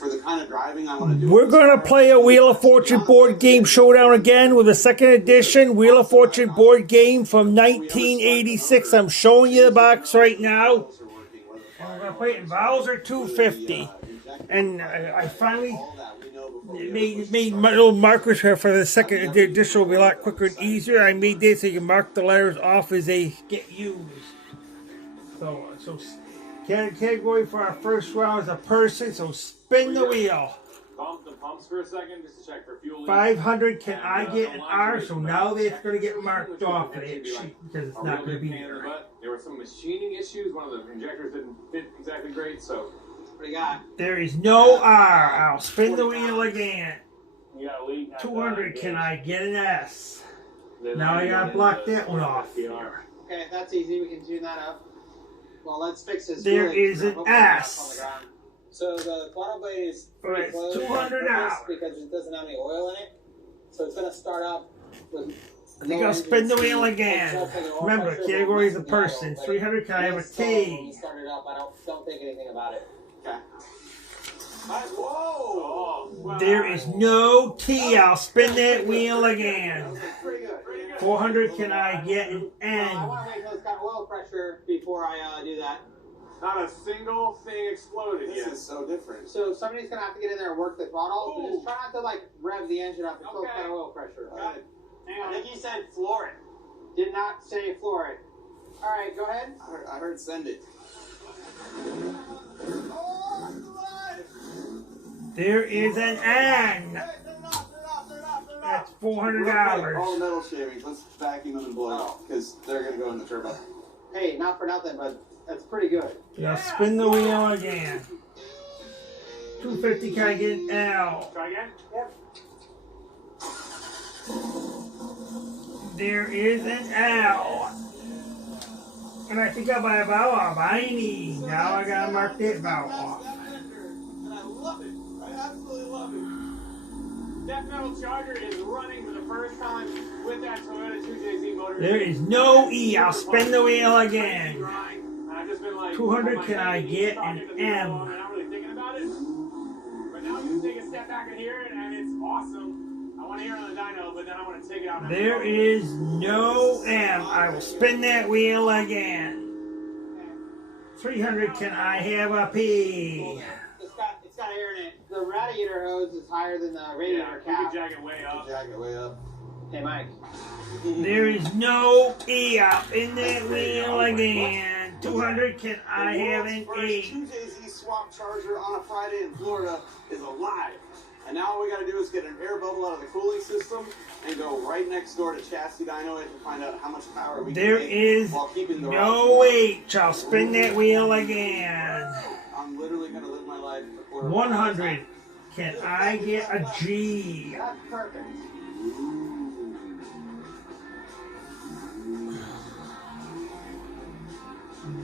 for the kind of driving I want to do. We're going to play a Wheel of Fortune board game showdown again with a second edition Wheel of Fortune board game from 1986. I'm showing you the box right now. And we're going to play it in Bowser 250. And I finally made little markers here for the second edition. Will be a lot quicker and easier. I made this so you can mark the letters off as they get used. So category for our first round is a person, so spin the wheel. Pump the pumps for a second just to check for fuel. 500, can I get an R? So now they're going to get marked off of it because it's not going to be there. There were some machining issues. One of the injectors didn't fit exactly great, so What do you got? There is no R. I'll spin the wheel again. you got a leak. 200, can I get an S? Now I got to block that one off. Okay, that's easy. We can tune that up. Well, let's fix this. There is an S. So the throttle blade is Alright, closed 200 hours. because it doesn't have any oil in it. So it's going to start up with. I think I'll spin the wheel again. Remember, category is a person. 300, can I have a T? Start it up. I don't think anything about it. Okay. Whoa! There is no T. I'll spin that wheel again. Pretty good. 400, can I get an I N? want to wait until it's got oil pressure before I do that. Not a single thing exploded This yet. is so different. So somebody's going to have to get in there and work the throttle. But just try not to like rev the engine up until it's got Okay. oil pressure. Got it. Hang I on. think he said floor it. Did not say floor it. All right, go ahead. I heard send it. There is an N. That's $400. All the metal shavings, let's vacuum them and blow it off because they're going to go in the turbo. Hey, not for nothing, but that's pretty good. Now spin the wheel again. 250, can I get an L? Try again? Yep. There is an L. And I think I'll buy a vowel off. I need. Now I gotta mark that vowel off. And I love it. I absolutely love it. That metal charger is running for the first time with that Toyota 2JZ motor. There is no E. I'll spin the wheel again. I've just been like, 200, can I get an M? I'm not really thinking about it. But now I'm going to take a step back and hear it, and it's awesome. I want to hear it on the dyno, but then I want to take it out. There is no M. I will spin that wheel again. 300, can I have a P? It's got air in it. The radiator hose is higher than the radiator Yeah, you cap. can jack it way up. Jack it way up. Hey, Mike. There is no E. I'll spin that wheel again. 200, can I have an First E? 2JZ swap charger on a Friday in Florida is alive. And now all we got to do is get an air bubble out of the cooling system and go right next door to Chassis Dyno and find out how much power we There can make is while keeping the no H. I'll spin that wheel again. I'm literally going to live my life a quarter 100. Can I get a G? That's perfect.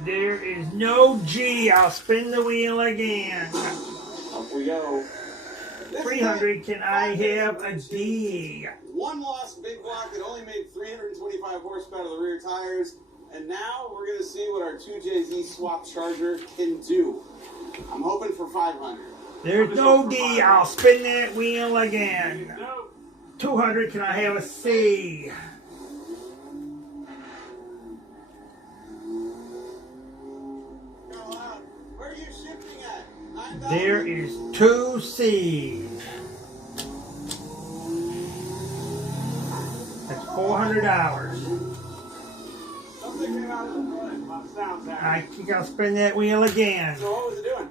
There is no G. I'll spin the wheel again. Up we go. 300. Can I have a D? One lost big block that only made 325 horsepower to the rear tires. And now we're going to see what our 2JZ swap charger can do. I'm hoping for 500. There's no D. I'll spin that wheel again. 200. Can I have a C? Where are you shifting at? There is 2 C's. That's $400. Something came out of the front. My sound's out. I think I'll spin that wheel again. So what was it doing?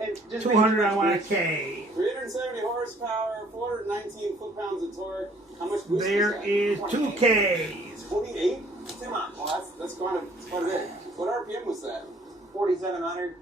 Hey, just 200. I want a K. 370 horsepower, 419 foot-pounds of torque. How much boost There that? is 2 Ks. 28? Come on. Well, that's quite a bit. What RPM was that? 4,700.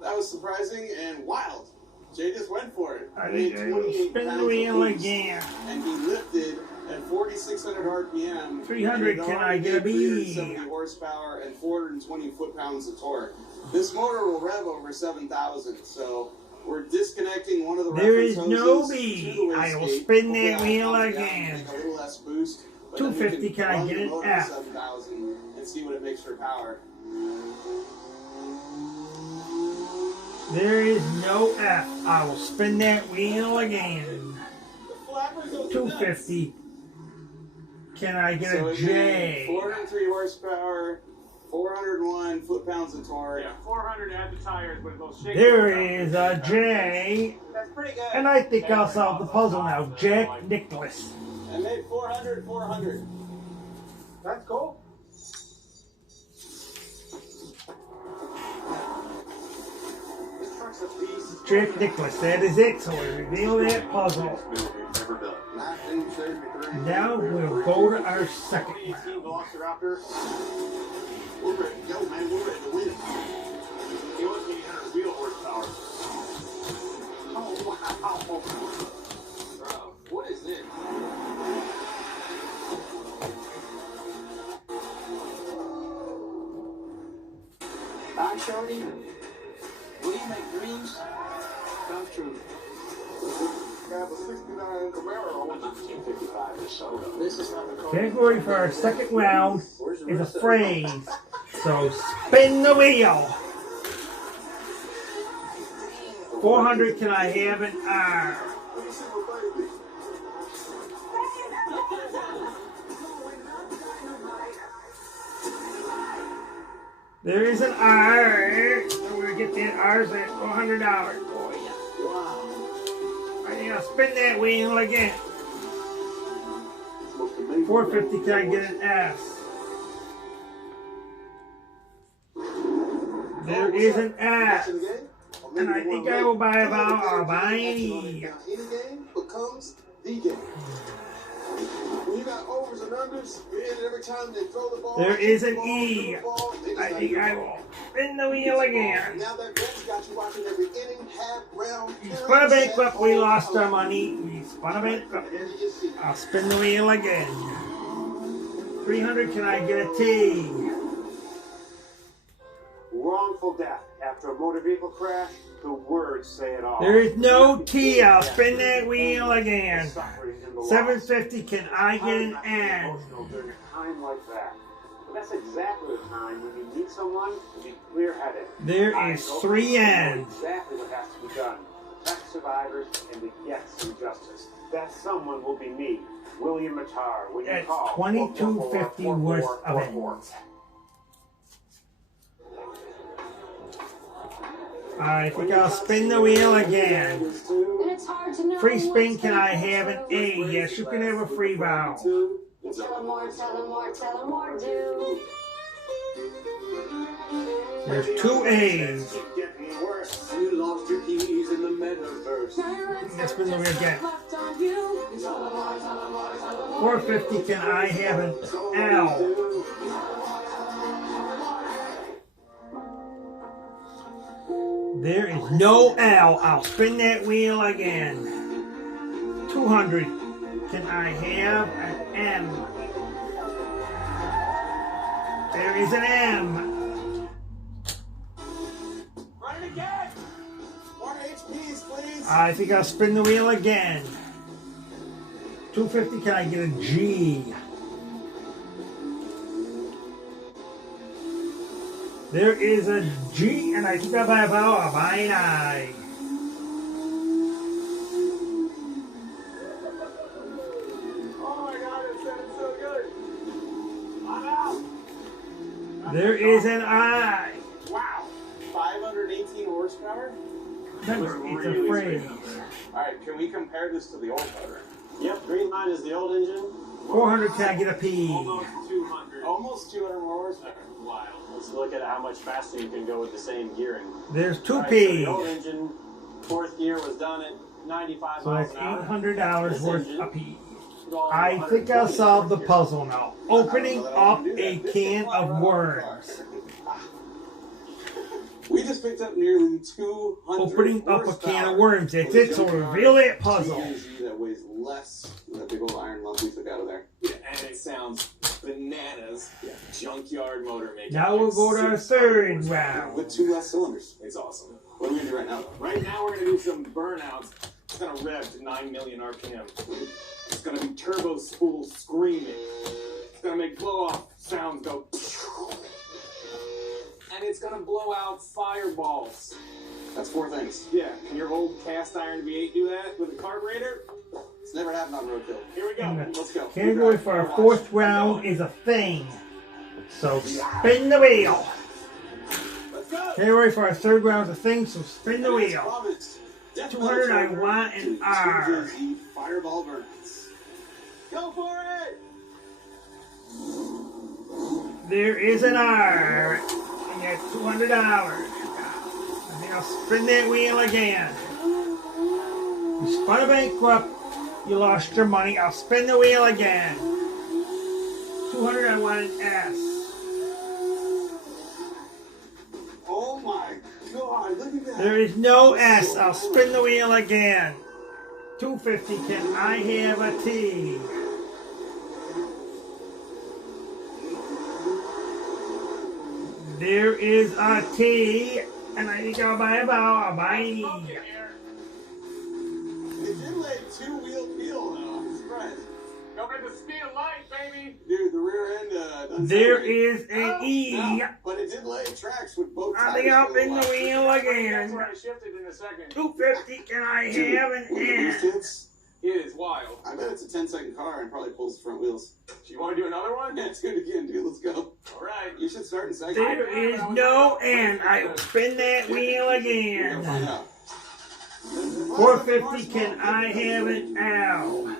That was surprising and wild. Jay just went for it. I He think made I will 28 spin pounds the of wheel boost, again. And he lifted at 4,600 RPM. 300, and it can I already get a made B? 370 horsepower and 420 foot-pounds of torque. This motor will rev over 7,000, so we're disconnecting one of the There reference is no hoses B. to the I will wastegate. spin Hopefully that that'll wheel calm it down again. and make a little less boost. But then we 250, can I run get the an motor to F? 7,000 and see what it makes for power. There is no F. I will spin that wheel again. 250. Can I get a J? 403 horsepower, 401 foot-pounds of torque. Yeah, 400 at the tires, but they'll shake. There is a J. That's pretty good. And I think I'll solve the puzzle now. Jack Nicklaus. I made 400, 400. That's cool. This truck's a beast. Jack Nicklaus. That is it. So we reveal that puzzle. 1933. Now we'll go to our second 2018 round. Velociraptor. We're ready to go, man. We're ready to win. He wants me 800 wheel horsepower. Oh, wow. Bro, what is this? I'm Shorty. Will you make dreams come true? Have a 69 Camaro. 1955 DeSoto. This is not the car. Category for our second round is a phrase. So spin the wheel. 400, can I have an R? Let me see what baby. There is an R. So we're gonna get that R's at $400. Wow. I need to spin that wheel again. It's the most amazing 450, can I get an S? There is an S. Watching the game? Or maybe And I you think wanna I will win? buy about a Now, buy any game becomes the game. When you got overs and unders, and every time they throw the ball, There is an throw the E. ball, they just I got think your I ball. will spin the wheel again. Now that Reds got you watching every inning, half, round, We period, spun a bankrupt, we set, lost our all money. We spun a bankrupt. end of your season. I'll spin the wheel again. 300, can I get a T? Wrongful death after a motor vehicle crash, the words say it all. There is no T. I'll spin that wheel again. Suffering and the loss. 750, can I get an How N? emotional during a time like that. But that's exactly the time when you need someone to be clear-headed. There is 3 N's. Exactly what has to be done. Protect survivors and to get some justice. That someone will be me, William Matar. When you That's call $22.50 worth of it. 4444. I think I'll spin the wheel again. And it's hard to know. Free spin, what's can I gonna have an A? Yes, you can have a free vowel. Tell him more, tell him more, tell him more, do. There's 2 A's. Getting worse. You lost your keys in the metaverse. Let's spin the wheel again. Left on you. 450, can I have an L? There is no L. I'll spin that wheel again. 200, can I have an M? There is an M. Run it again! More HPs, please. I think I'll spin the wheel again. 250, can I get a G? There is a G, and I think I'll buy a vowel, a buy an I. Oh my god, it sounded so good! I'm out! There is an I. Wow. 518 horsepower? Remember, it's a phrase. Alright, can we compare this to the old motor? Yep, green line is the old engine. 400, can I get a P? Almost 200. Almost 200 more horsepower. Wild. Let's look at how much faster you can go with the same gearing. There's 2 Alright, so P's. the old engine, fourth gear was done at 95 So miles that's an hour. $800 worth This a P. All I think I'll solve the puzzle now. Opening up a can of worms. We just picked up nearly 200 Opening up a horsepower can of worms. That's with a it, so junkyard reveal that puzzle. GMG that weighs less than that big old iron lump we took out of there. Yeah, and it sounds bananas. Yeah. Junkyard motor making. Now we'll go to our third round. With 2 less cylinders. It's awesome. What are we gonna do right now? Right now we're gonna do some burnouts. It's gonna rev to 9 million RPM. It's gonna be turbo spool screaming. It's gonna make blow off sounds go. And it's gonna blow out fireballs. That's 4 things. Yeah, can your old cast iron V8 do that with a carburetor? It's never happened on Roadkill. Here we go. Let's go. Category for our 4th round is a thing. So spin the wheel. Let's go. Category for our 3rd round is a thing. So spin the Next wheel. province, Death 200 I Metal want an to R. New Jersey Fireball Burnouts. Go for it! There is an R. And you got $200. I think I'll spin that wheel again. You spun a bankrupt. You lost your money. I'll spin the wheel again. 200 I want an S. Oh my god, look at that. There is no S. I'll spin the wheel again. 250. Can I have a T? There is a T, and I think I'll buy a bow. I'll buy an E. It did lay 2-wheel peel though. I'm surprised. Going at the speed of light, baby. Dude, the rear end doesn't There sound right. is an E. No, but it did lay tracks with both I tires. think I'll for a spin the while. wheel That's again. where I shifted in a second. 250. Can I have an These N? kids, It is wild. I bet it's a 10-second car and probably pulls the front wheels. Do you want to do another one? Yeah, do it again, dude. Let's go. All right. You should start in second. There is no N. I will spin that wheel We're gonna again. find out. 450. Can I have an L?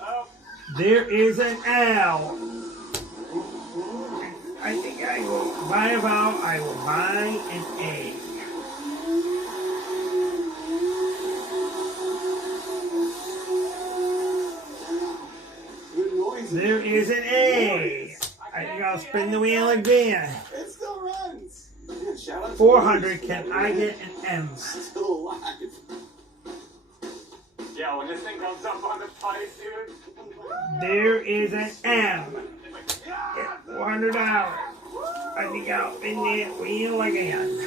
Oh, There is an L. I think I will buy a vowel. I will buy an A. Good noise. There is an A. I think I'll spin the wheel again. It still runs. Man, shout out to 400. the Can boys. I get an M? Still alive. yeah, when this thing comes up on the pipe, dude. There is an M. At $400. I think I'll spin that wheel again.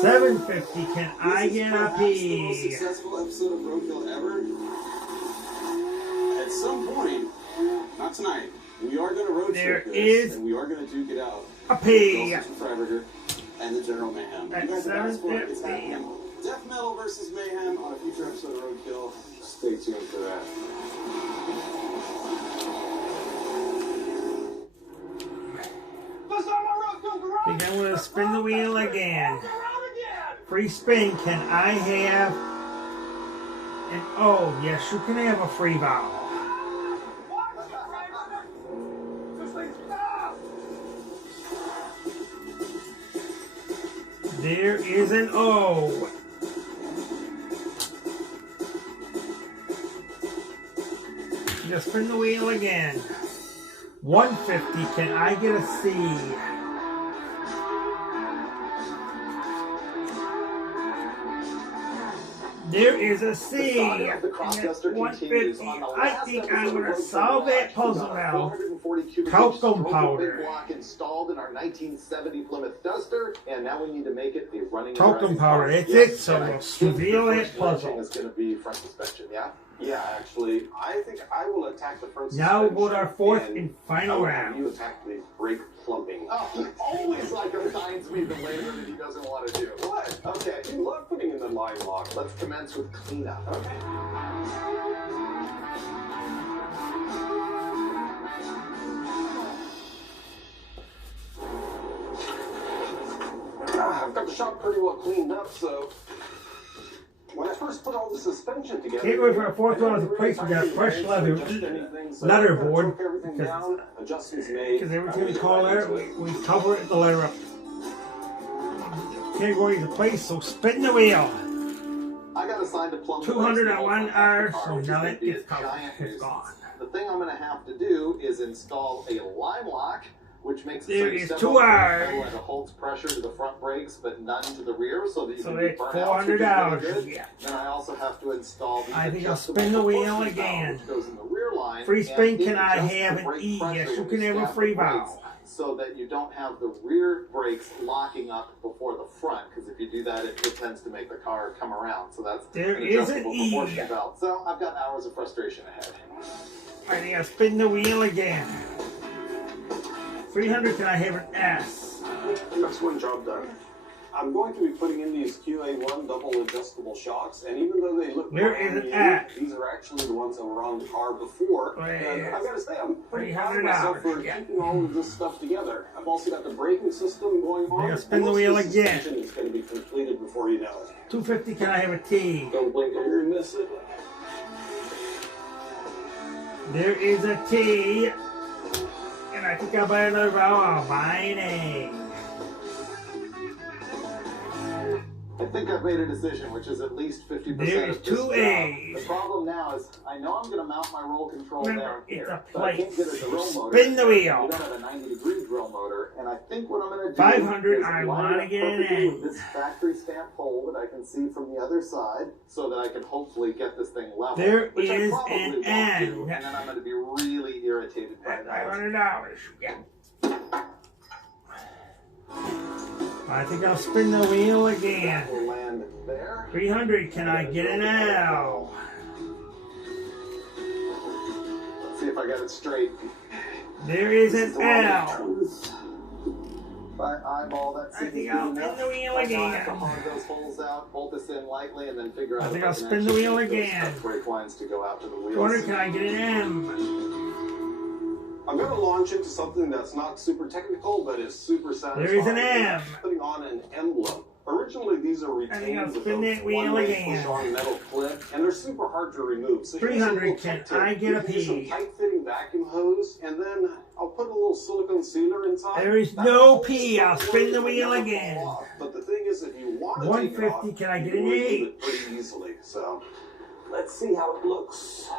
750. Can I This is get a perhaps the most P? successful episode of Roadkill ever. At some point, not tonight, we are going to road There trip is this, and we are going to duke it out. A P. Ghost of Freiberger and the General Mayhem. At You guys have asked for it. It's 750. happening. Death Metal versus Mayhem on a future episode of Roadkill. Stay tuned for that. I think I'm going to spin the wheel again. Free spin. Can I have an O? Yes, you can have a free vowel. There is an O. Just spin the wheel again. 150. Can I get a C? There is a C. And at 150. I think I'm going to solve that puzzle now. Talcum powder. block installed in our 1970 Plymouth Duster, and now we need to make it a running. Talcum powder. That's Yes, it. So and I we'll think reveal the that first wrenching puzzle. is going to be front suspension. Yeah. Yeah, actually, I think I will attack the front Now we'll go to our fourth suspension, and final I will have round. You attack the brake plumbing. Oh, he always like assigns me the labor that he doesn't want to do. What? Okay, you love putting in the line lock. Let's commence with cleanup. Okay. I've got the shop pretty well cleaned up, so when I first put all the suspension together, Can't wait for our fourth round of the place. We got fresh leather board adjustments made. because every time we call there, we cover it the letter up. Category is a place, so spin the wheel. I got assigned to plumb. 200 on one R, so which is now gonna it be a gets covered. giant It's nuisance. gone. The thing I'm going to have to do is install a line lock, which makes it There so you is step 2 over the R's. pedal and it holds pressure to the front brakes, but none to the rear, so that you So can do that's burnouts, which is $400. really good. Yeah. Then I also have to install the I think I'll adjustable spin the wheel propulsion again. valve, which goes in the rear line. Free spin, and it can I adjusts have the an brake E? pressure Yes, you when can have a stop the free brakes, valve. so that you don't have the rear brakes locking up before the front, because if you do that, it tends to make the car come around. So that's There an is an adjustable E. proportion valve. So I've got hours of frustration ahead. I think I'll spin the wheel again. 300, can I have an S? That's one job done. I'm going to be putting in these QA1 double adjustable shocks, and even though they look Where brand is it new, at? these are actually the ones that were on the car before. And I've got to say, I'm pretty proud of myself for $300, keeping all of this stuff together. I've also got the braking system going on. You're gonna spin the wheel again. Suspension is going to be completed before you know it. 250, can I have a T? Don't blink or you're miss it. There is a T. And I think I'll buy another vowel. I'll buy an A. I think I've made a decision, which is at least 50% There is of this two job. A's. The problem now is I know I'm going to mount my roll control Remember, down it's here, a but I can't place. get a drill motor. Spin the wheel. We don't have a 90-degree drill motor, and I think what I'm going to do 500, is I line wanna up get an perfectly A. with this factory stamp hole that I can see from the other side, so that I can hopefully get this thing level. There which I is probably an won't N. do, and then I'm going to be really irritated by that. $500. Yeah. I think I'll spin the wheel again. That will land there. 300, can I get an L? Let's see if I got it straight. There is an L. If I eyeball that I seems think good I'll enough. spin the wheel I now have to again. hog those holes out, bolt this in lightly, and then figure I out think if I'll can spin the actually wheel get those again. brake lines to go out to the wheels. 200, can I get an M? I'm going to launch into something that's not super technical, but is super satisfying. There is an M. Putting on an emblem. Originally, these are I think I'll retained with spin a that wheel one-way again. push-on metal clip, and they're super hard to remove. So here's a 300, little can tip tip. I get a You can use some P? tight-fitting vacuum hose, and then I'll put a little silicone sealer inside. There is That no holds P. the I'll spin the wheel wheel and never again. fall off. But the thing is, if you want to take it 150, off, can I get you an can remove H? it pretty easily. So let's see how it looks.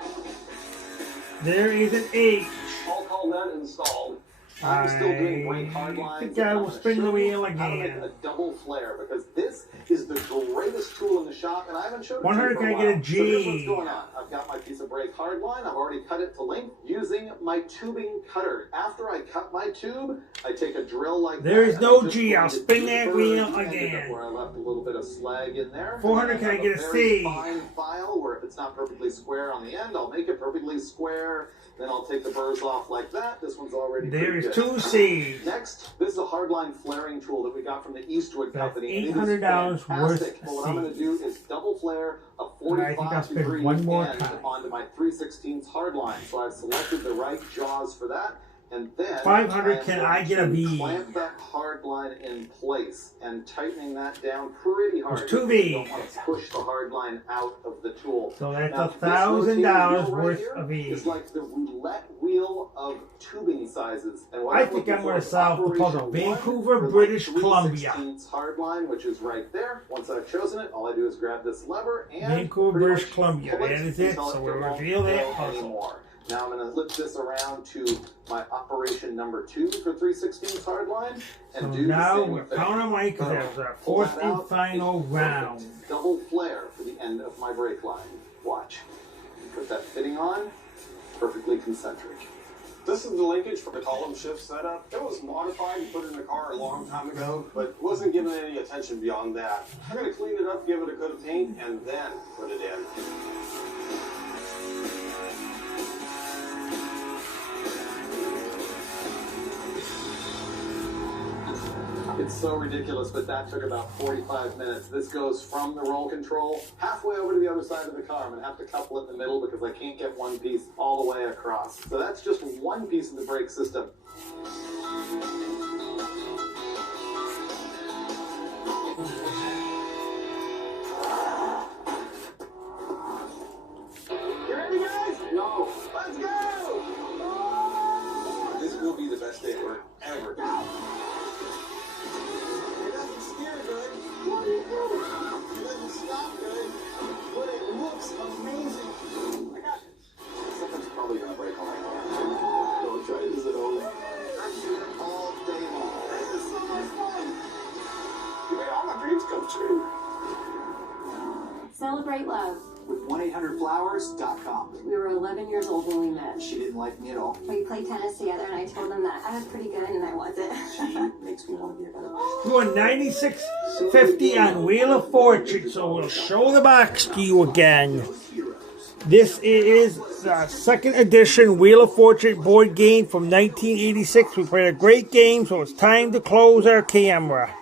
There is an H. I'll call that installed. I'm still doing brake hard lines. think I will I'm gonna spin the show you wheel how to make again. a double flare, because this is the greatest tool in the shop, and I haven't showed it to 100, you for can I a get a while. So here's what's G? going on. I've got my piece of brake hard line. I've already cut it to length using my tubing cutter. After I cut my tube, I take a drill like There that. is and no I'm just G. going I'll to spin that deburr wheel the end of it again. Where I left a little bit of slag in there. 400, And can I have get a very C? fine file where if it's not perfectly square on the end, I'll make it perfectly square. Then I'll take the burrs off like that. This one's already There pretty is good. 2 C's. Next, this is a hardline flaring tool that we got from the Eastwood That's Company. and it is $800 worth fantastic. of But what I'm going to do is double flare a And I think I'll 45 spin degree one more end time. onto my 3/16 hardline. So I've selected the right jaws for that. And then 500, I'm can going I get a to V? Clamp that hard line in place and tightening that down pretty hard. There's 2 because V's. you don't want to push the hard line out of the tool. So that's Now, this $1,000 rotating wheel right worth here of E. is like the roulette wheel of tubing sizes. And what I I'm think looking I'm for gonna is solve the puzzle. operation one Vancouver, for my British Columbia. 3/16 hard line, which is right there. Once I've chosen it, all I do is grab this lever and Vancouver, pretty British much Columbia. pull That is it. until So we'll won't reveal that go puzzle. anymore. Now I'm going to flip this around to my operation number 2 for 3/16 hard line and So do now the same we're thing. counting away because that was our Pull fourth that and out. final It's round. perfect. Double flare for the end of my brake line. Watch. Put that fitting on. Perfectly concentric. This is the linkage for the column shift setup. It was modified and put in the car a long time ago, but wasn't given any attention beyond that. I'm going to clean it up, give it a coat of paint, and then put it in. It's so ridiculous, but that took about 45 minutes. This goes from the roll control halfway over to the other side of the car. I'm going to have to couple it in the middle because I can't get one piece all the way across. So that's just one piece of the brake system. You ready, guys? No. Let's go! This will be the best day we're ever doing. It doesn't steer good. What are you doing? It doesn't stop good. But it looks amazing. I got it. Something's probably gonna break on my hand. Don't try this at home. I'm doing it all day long. This is so much fun. You made all my dreams come true. Celebrate love. With 1-800-Flowers.com. We were 11 years old when we met. She didn't like me at all. We played tennis together, and I told him that I was pretty good, and I wasn't. She makes me want to be a better person. Doing 96.50 on Wheel of Fortune, so we'll show the box to you again. This is the second edition Wheel of Fortune board game from 1986. We played a great game, so it's time to close our camera.